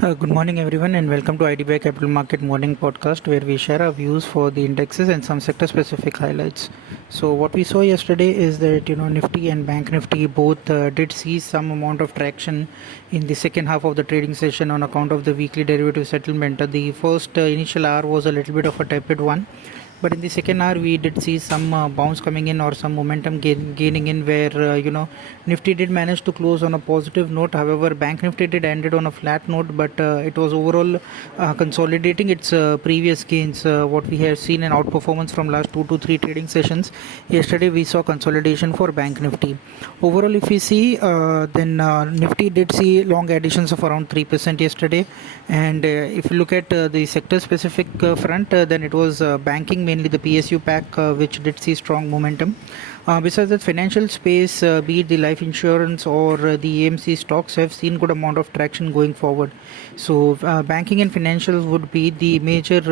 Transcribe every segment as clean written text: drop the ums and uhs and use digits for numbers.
Good morning, everyone, and welcome to IDBI Capital Market Morning Podcast, where we share our views for the indexes and some sector-specific highlights. So, what we saw yesterday is that Nifty and Bank Nifty both did see some amount of traction in the second half of the trading session on account of the weekly derivative settlement. The first initial hour was a little bit of a tepid one. But in the second hour, we did see some bounce coming in or some momentum gaining in where, Nifty did manage to close on a positive note. However, Bank Nifty did ended on a flat note, but it was overall consolidating its previous gains. What we have seen in outperformance from last 2 to 3 trading sessions. Yesterday, we saw consolidation for Bank Nifty. Overall, if we see, then Nifty did see long additions of around 3% yesterday. And if you look at the sector specific front, then it was banking, mainly the PSU pack, which did see strong momentum. Besides that, financial space, be it the life insurance or the AMC stocks, have seen good amount of traction going forward. So, banking and financials would be the major,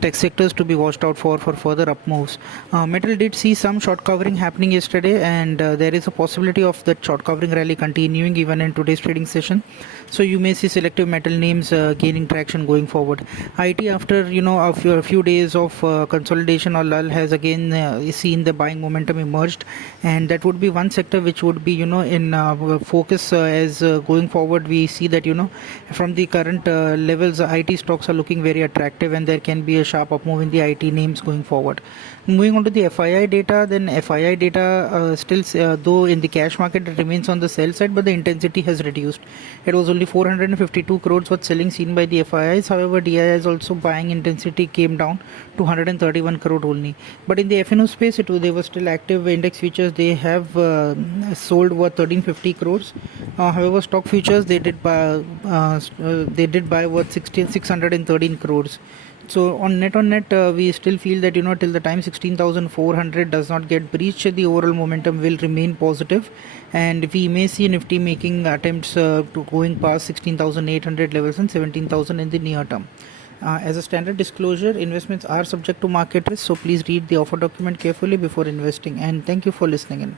tech sectors to be watched out for further up moves. Metal did see some short covering happening yesterday, and there is a possibility of that short covering rally continuing even in today's trading session. So, you may see selective metal names gaining traction going forward. IT, after a few days of consolidation or lull, has again seen the buying momentum emerged, and that would be one sector which would be in focus as going forward. We see that from the current levels, IT stocks are looking very attractive, and there can be a sharp up move in the IT names going forward. Moving on to the FII data, then FII data still, though in the cash market it remains on the sell side, but the intensity has reduced. It was only 452 crores worth selling seen by the FIIs. However, DIIs also buying intensity came down to 131 crore only. But in the FNO space, they were still active. Index futures, they have sold worth 1350 crores. However, stock futures, they did buy worth 613 crores. So on net, we still feel that till the time 16,400 does not get breached, the overall momentum will remain positive, and we may see Nifty making attempts to going past 16,800 levels and 17,000 in the near term. As a standard disclosure, investments are subject to market risk, so please read the offer document carefully before investing. And thank you for listening in.